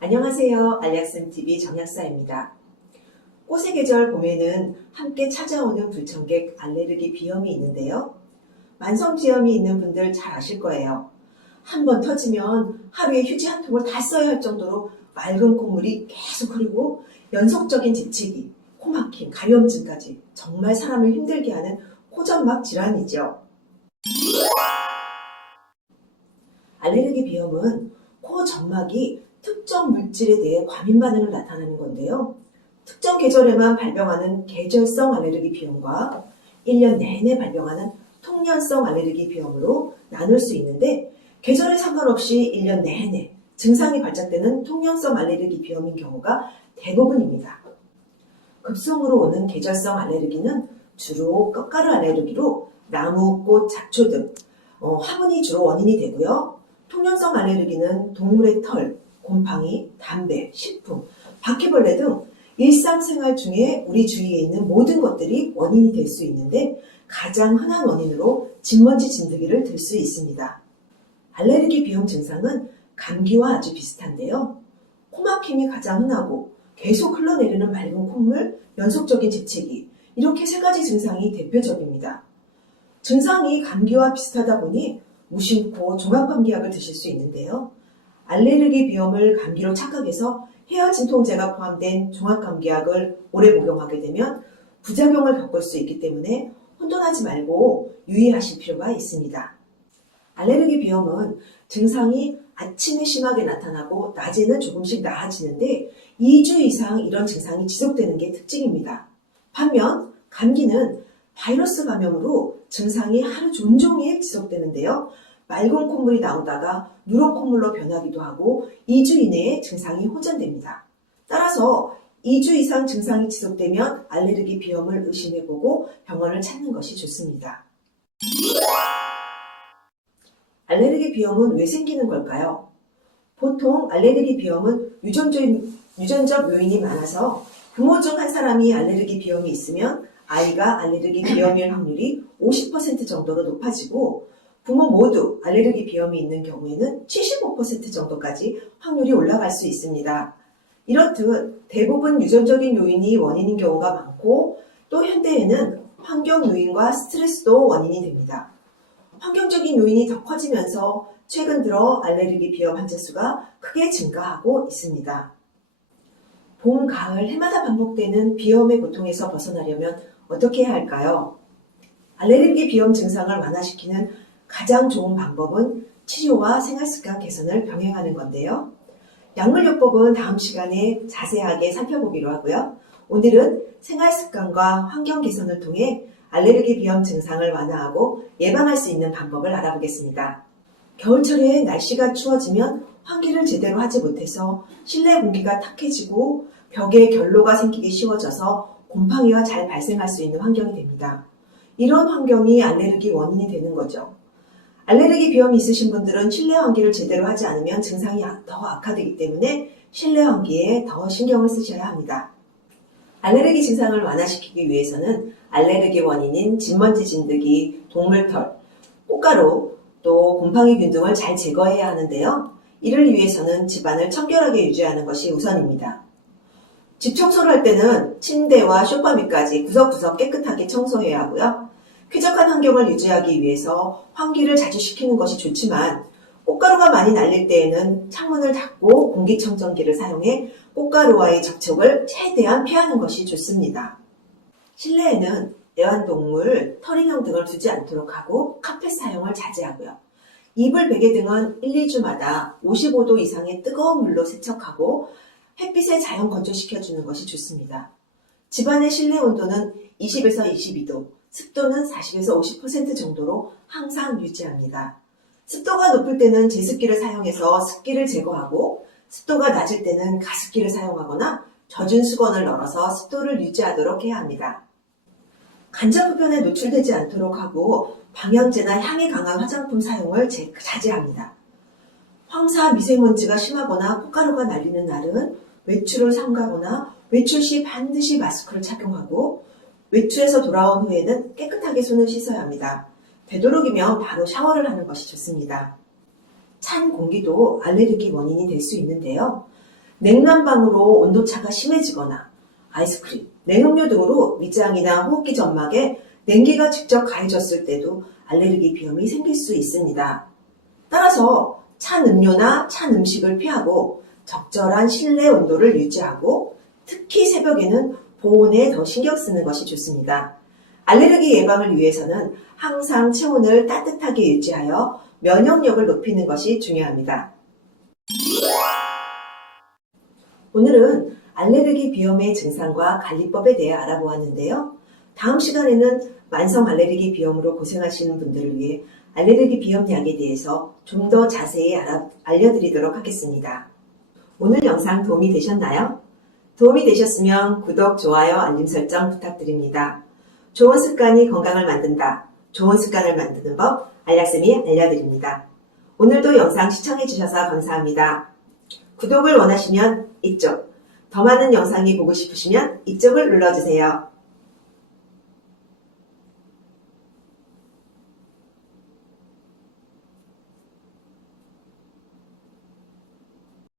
안녕하세요. 알약쌤TV 정약사입니다. 꽃의 계절 봄에는 함께 찾아오는 불청객 알레르기 비염이 있는데요. 만성비염이 있는 분들 잘 아실 거예요. 한번 터지면 하루에 휴지 한 통을 다 써야 할 정도로 맑은 콧물이 계속 흐르고 연속적인 재채기, 코막힘, 가려움증까지 정말 사람을 힘들게 하는 코점막 질환이죠. 알레르기 비염은 코 점막이 특정 물질에 대해 과민 반응을 나타내는 건데요. 특정 계절에만 발병하는 계절성 알레르기 비염과 1년 내내 발병하는 통년성 알레르기 비염으로 나눌 수 있는데, 계절에 상관없이 1년 내내 증상이 발작되는 통년성 알레르기 비염인 경우가 대부분입니다. 급성으로 오는 계절성 알레르기는 주로 꽃가루 알레르기로 나무, 꽃, 잡초 등 화분이 주로 원인이 되고요. 통년성 알레르기는 동물의 털, 곰팡이, 담배, 식품, 바퀴벌레 등 일상생활 중에 우리 주위에 있는 모든 것들이 원인이 될 수 있는데, 가장 흔한 원인으로 진먼지 진드기를 들 수 있습니다. 알레르기 비염 증상은 감기와 아주 비슷한데요. 코막힘이 가장 흔하고 계속 흘러내리는 맑은 콧물, 연속적인 재채기, 이렇게 세 가지 증상이 대표적입니다. 증상이 감기와 비슷하다 보니 무심코 종합감기약을 드실 수 있는데요. 알레르기 비염을 감기로 착각해서 해열 진통제가 포함된 종합감기약을 오래 복용하게 되면 부작용을 겪을 수 있기 때문에 혼돈하지 말고 유의하실 필요가 있습니다. 알레르기 비염은 증상이 아침에 심하게 나타나고 낮에는 조금씩 나아지는데 2주 이상 이런 증상이 지속되는 게 특징입니다. 반면 감기는 바이러스 감염으로 증상이 하루 종일 지속되는데요. 맑은 콧물이 나오다가 누런 콧물로 변하기도 하고 2주 이내에 증상이 호전됩니다. 따라서 2주 이상 증상이 지속되면 알레르기 비염을 의심해보고 병원을 찾는 것이 좋습니다. 알레르기 비염은 왜 생기는 걸까요? 보통 알레르기 비염은 유전적 요인이 많아서 부모 중 한 사람이 알레르기 비염이 있으면 아이가 알레르기 비염일 확률이 50% 정도로 높아지고, 부모 모두 알레르기 비염이 있는 경우에는 75% 정도까지 확률이 올라갈 수 있습니다. 이렇듯 대부분 유전적인 요인이 원인인 경우가 많고, 또 현대에는 환경 요인과 스트레스도 원인이 됩니다. 환경적인 요인이 더 커지면서 최근 들어 알레르기 비염 환자 수가 크게 증가하고 있습니다. 봄, 가을, 해마다 반복되는 비염의 고통에서 벗어나려면 어떻게 해야 할까요? 알레르기 비염 증상을 완화시키는 가장 좋은 방법은 치료와 생활습관 개선을 병행하는 건데요. 약물요법은 다음 시간에 자세하게 살펴보기로 하고요. 오늘은 생활습관과 환경 개선을 통해 알레르기 비염 증상을 완화하고 예방할 수 있는 방법을 알아보겠습니다. 겨울철에 날씨가 추워지면 환기를 제대로 하지 못해서 실내 공기가 탁해지고 벽에 결로가 생기기 쉬워져서 곰팡이가 잘 발생할 수 있는 환경이 됩니다. 이런 환경이 알레르기 원인이 되는 거죠. 알레르기 비염이 있으신 분들은 실내 환기를 제대로 하지 않으면 증상이 더 악화되기 때문에 실내 환기에 더 신경을 쓰셔야 합니다. 알레르기 증상을 완화시키기 위해서는 알레르기 원인인 진먼지 진드기, 동물털, 꽃가루, 또 곰팡이균 등을 잘 제거해야 하는데요. 이를 위해서는 집안을 청결하게 유지하는 것이 우선입니다. 집 청소를 할 때는 침대와 소파 밑까지 구석구석 깨끗하게 청소해야 하고요. 쾌적한 환경을 유지하기 위해서 환기를 자주 시키는 것이 좋지만, 꽃가루가 많이 날릴 때에는 창문을 닫고 공기청정기를 사용해 꽃가루와의 접촉을 최대한 피하는 것이 좋습니다. 실내에는 애완동물, 털인형 등을 두지 않도록 하고 카펫 사용을 자제하고요. 이불, 베개 등은 1, 2주마다 55도 이상의 뜨거운 물로 세척하고 햇빛에 자연 건조시켜주는 것이 좋습니다. 집안의 실내 온도는 20에서 22도, 습도는 40에서 50% 정도로 항상 유지합니다. 습도가 높을 때는 제습기를 사용해서 습기를 제거하고, 습도가 낮을 때는 가습기를 사용하거나 젖은 수건을 널어서 습도를 유지하도록 해야 합니다. 간접 흡연에 노출되지 않도록 하고 방향제나 향이 강한 화장품 사용을 자제합니다. 황사, 미세먼지가 심하거나 콧가루가 날리는 날은 외출을 삼가거나 외출 시 반드시 마스크를 착용하고, 외출해서 돌아온 후에는 깨끗하게 손을 씻어야 합니다. 되도록이면 바로 샤워를 하는 것이 좋습니다. 찬 공기도 알레르기 원인이 될 수 있는데요. 냉난방으로 온도차가 심해지거나 아이스크림, 냉음료 등으로 위장이나 호흡기 점막에 냉기가 직접 가해졌을 때도 알레르기 비염이 생길 수 있습니다. 따라서 찬 음료나 찬 음식을 피하고 적절한 실내 온도를 유지하고 특히 새벽에는 보온에 더 신경 쓰는 것이 좋습니다. 알레르기 예방을 위해서는 항상 체온을 따뜻하게 유지하여 면역력을 높이는 것이 중요합니다. 오늘은 알레르기 비염의 증상과 관리법에 대해 알아보았는데요. 다음 시간에는 만성 알레르기 비염으로 고생하시는 분들을 위해 알레르기 비염약에 대해서 좀 더 자세히 알려드리도록 하겠습니다. 오늘 영상 도움이 되셨나요? 도움이 되셨으면 구독, 좋아요, 알림 설정 부탁드립니다. 좋은 습관이 건강을 만든다. 좋은 습관을 만드는 법 알약쌤이 알려드립니다. 오늘도 영상 시청해주셔서 감사합니다. 구독을 원하시면 이쪽, 더 많은 영상이 보고 싶으시면 이쪽을 눌러주세요.